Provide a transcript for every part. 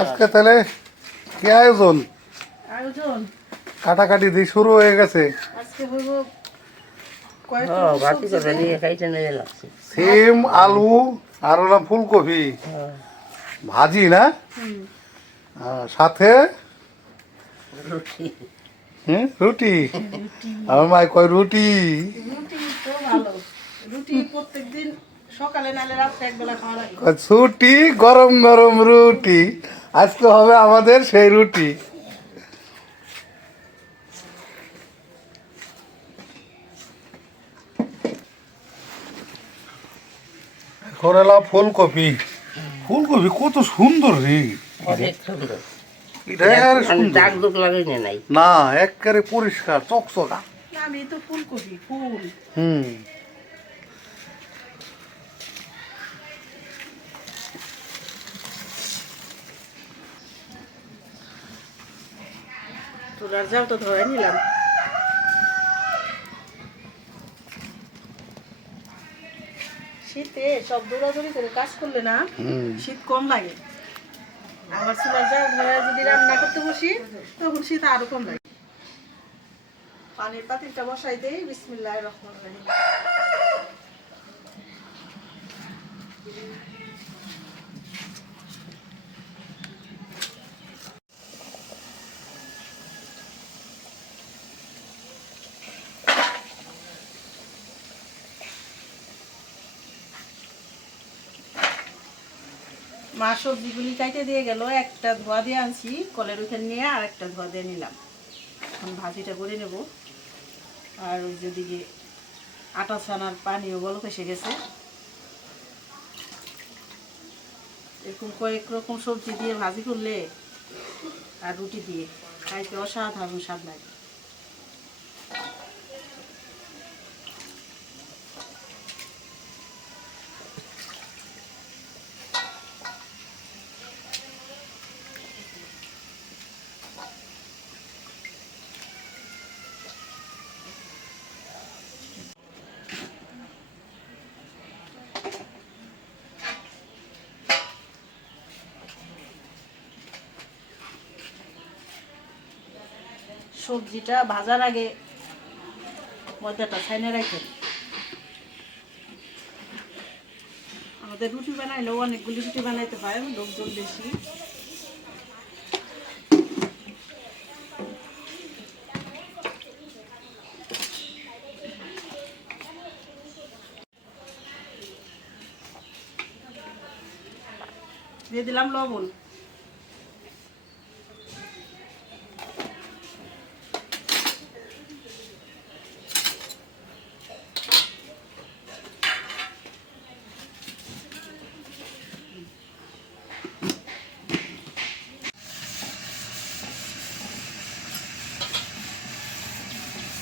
আজকে তাহলে কি আয়োজন? আয়োজন কাটাকাটি দিয়ে শুরু হয়ে গেছে। আজকে হইব কয়েকটা সিম, আলু আর হলাম ফুলকপি ভাজি না, সাথে রুটি। আমার মায় কয় রুটি। রুটি তো ভালো, রুটি প্রত্যেকদিন সকালে নালে রাত্রে একবেলা খাওয়া লাগে। কয় ছুটি, গরম গরম রুটি। আজকে হবে আমাদের সেই রুটি। এখন এলাম ফুলকপি। ফুলকপি কত সুন্দর রে, অনেক সুন্দর। এটা আর সুন্দর দাগ দুগ লাগাই নাই না, একেবারে পরিষ্কার চকচকা। না, আমি তো ফুলকপি ফুল। হুম, চুলার জাল তো ধরে নিলাম। শীতে সব দৌড়াদৌড়ি করে কাজ করলে না শীত কম লাগে। আবার চুলার জাল ধরে যদি রান্না করতে বসি তখন শীত আরো কম লাগে। পানির পাতিলটা বসাই দেই, বিসমিল্লাহির রহমানির রহিম। মা সবজিগুলি কাইটে দিয়ে গেল, একটা ধোয়া দিয়ে আনছি কলের ওইখানে নিয়ে, আর একটা ধোয়া দিয়ে নিলাম। এখন ভাজিটা করে নেব। আর ওই যেদিকে আটা ছানার পানিও বলক এসে গেছে। এরকম কয়েক রকম সবজি দিয়ে ভাজি করলে আর রুটি দিয়ে খাইতে অসাধারণ স্বাদ লাগে। সবজিটা ভাজার আগে ময়দাটা ছাইনে রাখেন। আমাদের রুটি বানাইলেও অনেকগুলি রুটি বানাইতে হয়, লোকজন বেশি। দিয়ে দিলাম লবণ।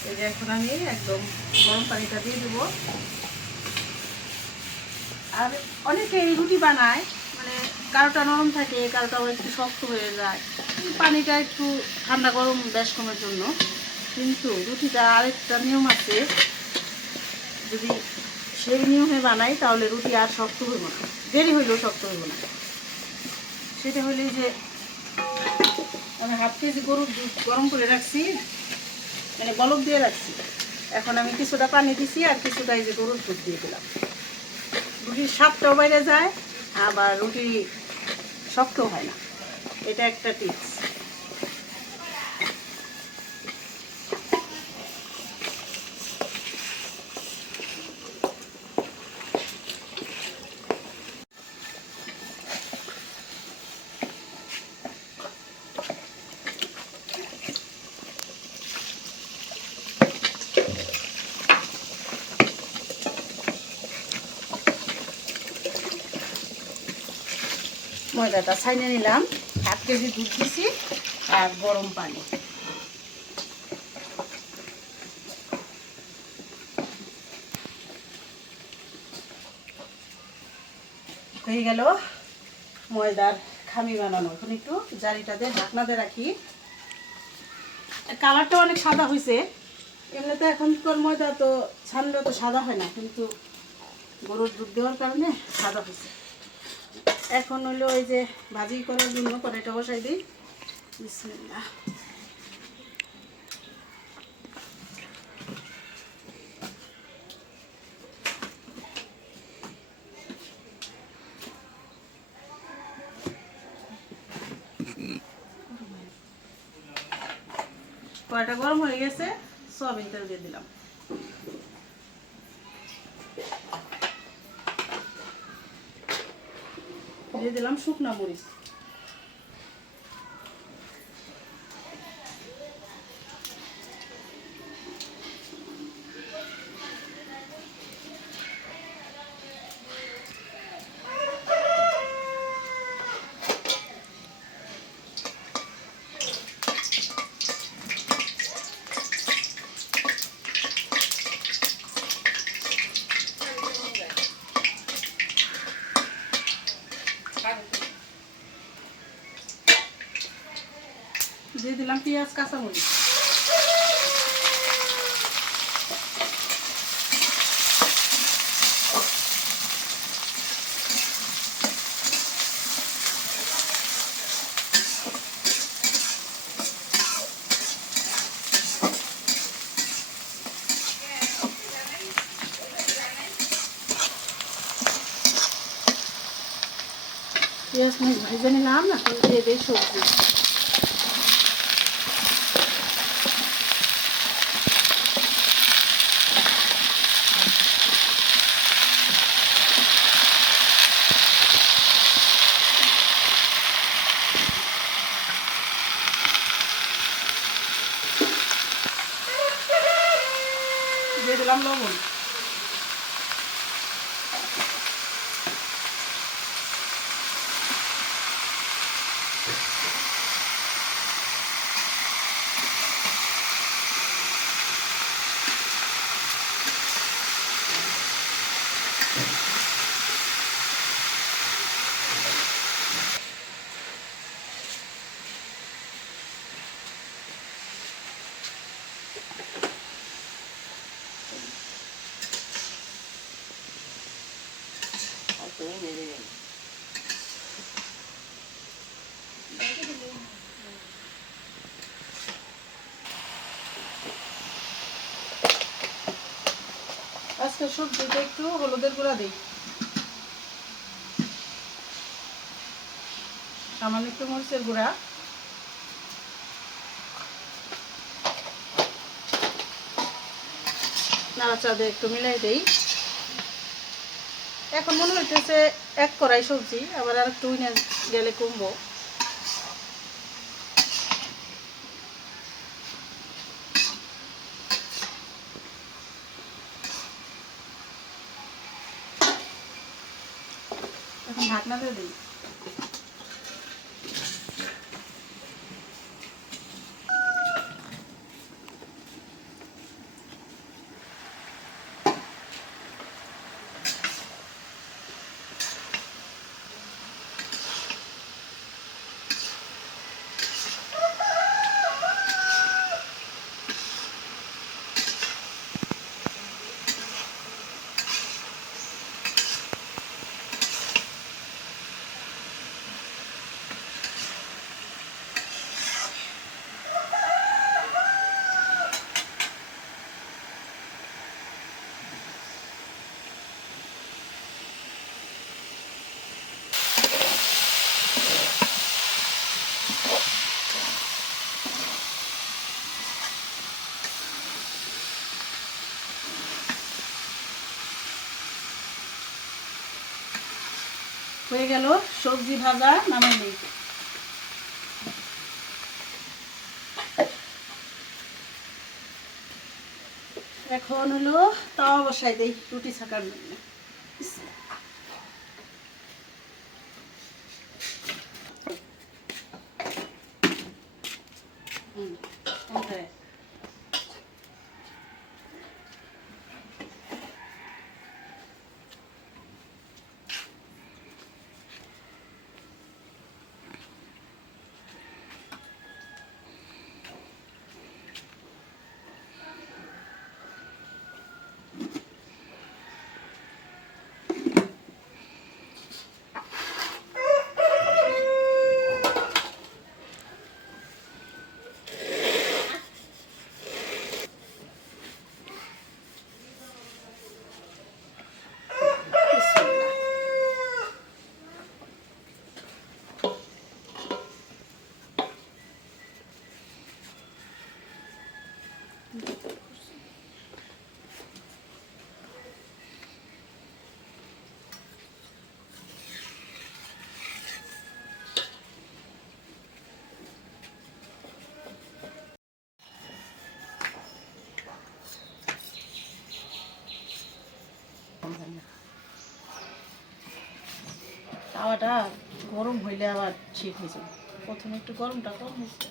এই যে এখন আমি একদম গরম পানিটা দিয়ে দেবো। আর অনেকে এই রুটি বানায়, মানে কারোটা নরম থাকে, কারোটা একটু শক্ত হয়ে যায়। পানিটা একটু ঠান্ডা গরম বেশ কমের জন্য। কিন্তু রুটিটা আরেকটা নিয়ম আছে, যদি সেই নিয়মে বানাই তাহলে রুটি আর শক্ত হইব না, দেরি হইলেও শক্ত হইব না। সেটা হইলে যে আমি হাফ কেজি গরুর দুধ গরম করে রাখছি, মানে বলক দিয়ে রাখছি। এখন আমি কিছুটা পানি দিছি আর কিছুটা এই যে গরুর দুধ দিয়ে দিলাম। রুটির স্বাদটাও বাইরে যায়, আবার রুটি শক্ত হয় না। এটা একটা টিপস। ময়দাটা ছাইনে নিলাম, 1/2 কেজি দুধ দিছি আর গরম পানি। হয়ে গেল ময়দার খামি বানানো। এখন একটু জালিটা দিয়ে ঢাকনা দিয়ে রাখি। কালারটা অনেক সাদা হয়েছে। এমনিতে এখনকার ময়দা তো ছানলে তো সাদা হয় না, কিন্তু গরুর দুধ দেওয়ার কারণে সাদা হয়েছে। এখন হলো ওই যে ভাজি করার জন্য কড়াইটা বসাই দিই। বিসমিল্লাহ। কড়াইটা গরম হয়ে গেছে, সয়াবিন তেল দিয়ে দিলাম। দিয়ে দিলাম শুকনা মরিচ। দিয়ে দিলাম পেঁয়াজ কাঁচামরিচ। পেঁয়াজ ভেজে নিলাম, এখন দিয়ে দিই সবজি। দিয়ে দিলাম লবণ। আর তুমি নেড়ে নেবে। আজকে সবজিটা একটু হলুদের গুঁড়া দিই, সামান্য একটু মরিচের গুঁড়া, নাড়াচাড়া দিয়ে একটু মিলাই দেই। এখন মনে হইতেছে এক কড়াই সবজি, আবার আর একটু গেলে কমবো। এখন ঢাকনা দিয়ে দিই। হয়ে গেল সবজি ভাজা, নামিয়ে নিই। এখন হলো তাওয়া বসাই দেই রুটি ছাকার জন্য। Okay. তাওয়াটা গরম হইলে আবার ঠিক হয়েছে, প্রথমে একটু গরমটা কম হয়েছে।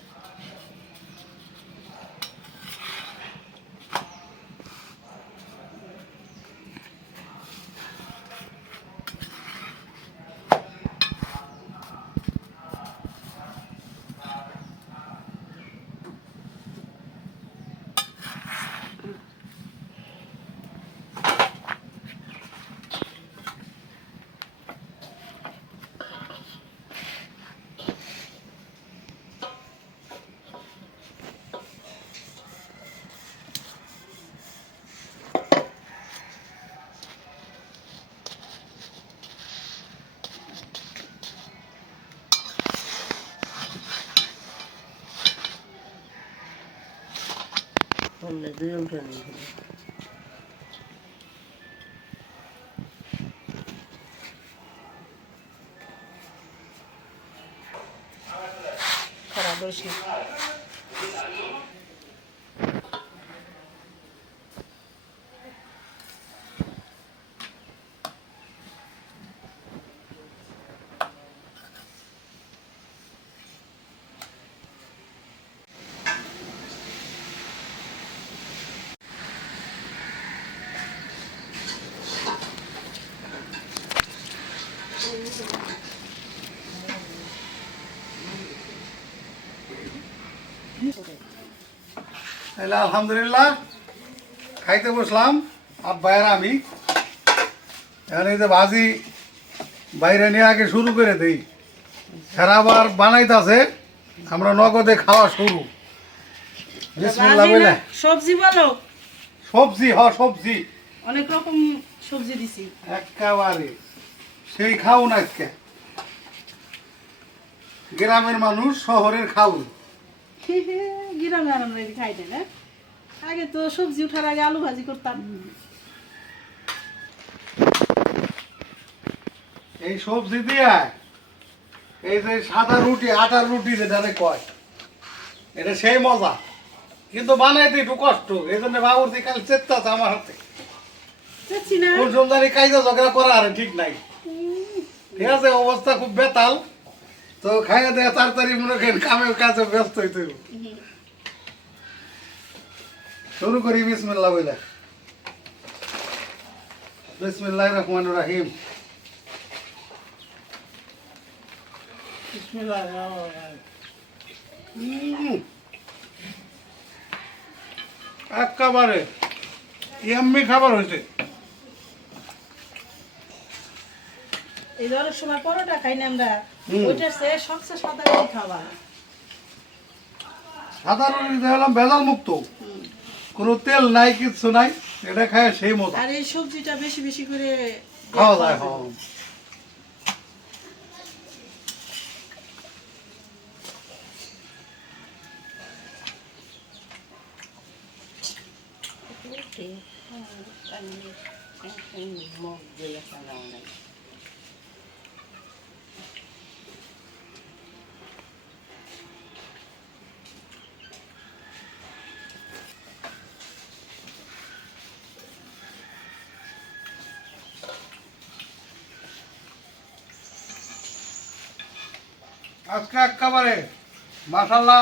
অন্য দুই উঠে নিয়ে খারাপ বেশি তাহলে আলহামদুলিল্লাহ খাইতে বসলাম আব্বায়ের আমি। এখন এই যে ভাজি বাইরে নিয়ে আগে শুরু করে দিই, এরা আবার বানাইতেছে, আমরা নগদে খাওয়া শুরু। বিসমিল্লাহ ভাজি বলে না, সবজি বলো, সবজি সবজি অনেক রকম সবজি দিছি। একেবারে সেই খাউন আজকে, গ্রামের মানুষ শহরের খাউন। গ্রামে আর আমরা এদিকে খাই না, আগে তো সবজি উঠার আগে আলু ভাজি করতাম। এই সবজি দিয়ে এই যে সাদা রুটি আটার রুটি যেটা কয়, এটা সেই মজা, কিন্তু বানাইতে একটু কষ্ট। এই জন্য বাবুর্দি কাল চেষ্টা আছে আমার হাতে, চাচ্ছি না কোন সন্ধানী কায়দা ঝগড়া করা আর ঠিক নাই। ঠিক আছে, অবস্থা খুব বেতাল, তো খাইয়া দেয়া তাড়াতাড়ি মনে করেন কামের কাজে ব্যস্ত হইতে হইব। শুরু করি বিসমিল্লাহ বলে। বিসমিল্লাহির রহমানির রহিম। একেবারে ইয়াম্মি খাবার হয়েছে। এই যে অনেক সময় পরোটা খাই না আমরা, ওইটার চেয়ে সবচেয়ে সাদা খাবার। সাদা রুটিতে হলাম ভেজাল মুক্ত, কোনো তেল নাই, কিচ্ছু নাই, এটা খায় সেই মজা। আর এই সবজিটা বেশি বেশি করে খাওয়া যায়। হ্যাঁ, মুখ দিয়ে খাওয়া নাই আজকে একেবারে মাশাআল্লাহ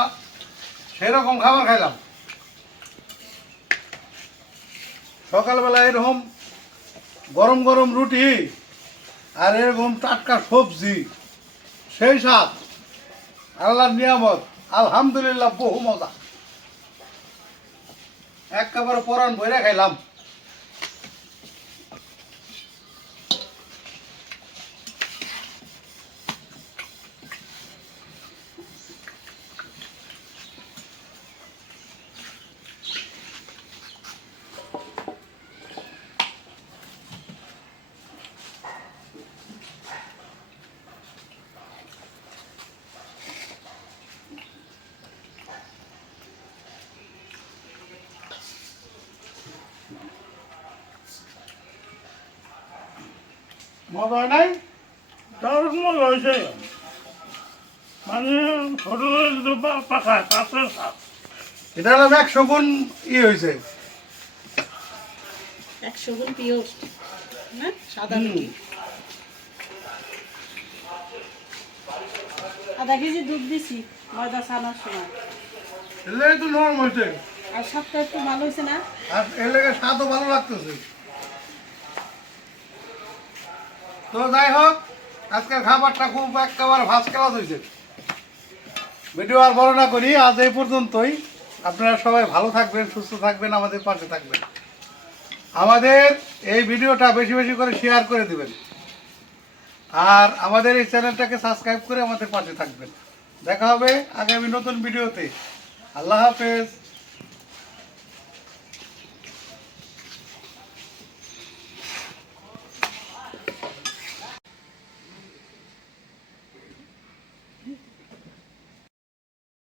সেরকম খাবার খাইলাম। সকালবেলা এরকম গরম গরম রুটি আর এরকম টাটকা সবজি, সেই স্বাদ, আল্লাহর নিয়ামত, আলহামদুলিল্লাহ, বহু মজা। একেবারে পরাণ ভরে খাইলাম। মজা হয় নাই, তার মজা হয়েছে। মানে ছোট পাখা কাঁচের সাপ। এটা হলো 100 গুণ হয়েছে। 100 গুণ পিওর না সাদা রুটি। আধা কেজি দুধ দিছি ময়দা ছানার সময়। এলে একটু নরম হয়েছে আর স্বাদটা একটু ভালো হয়েছে না? আর এর লেগে স্বাদও ভালো লাগতেছে। তো যাই হোক, আজকের খাবারটা খুব একেবারে ফার্স্ট ক্লাস হয়েছে। ভিডিও আর বড় না করি, আজ এই পর্যন্তই। আপনারা সবাই ভালো থাকবেন, সুস্থ থাকবেন, আমাদের পাশে থাকবেন। আমাদের এই ভিডিওটা বেশি বেশি করে শেয়ার করে দিবেন, আর আমাদের এই চ্যানেলটাকে সাবস্ক্রাইব করে আমাদের পাশে থাকবেন। দেখা হবে আগামী নতুন ভিডিওতে। আল্লাহ হাফেজ।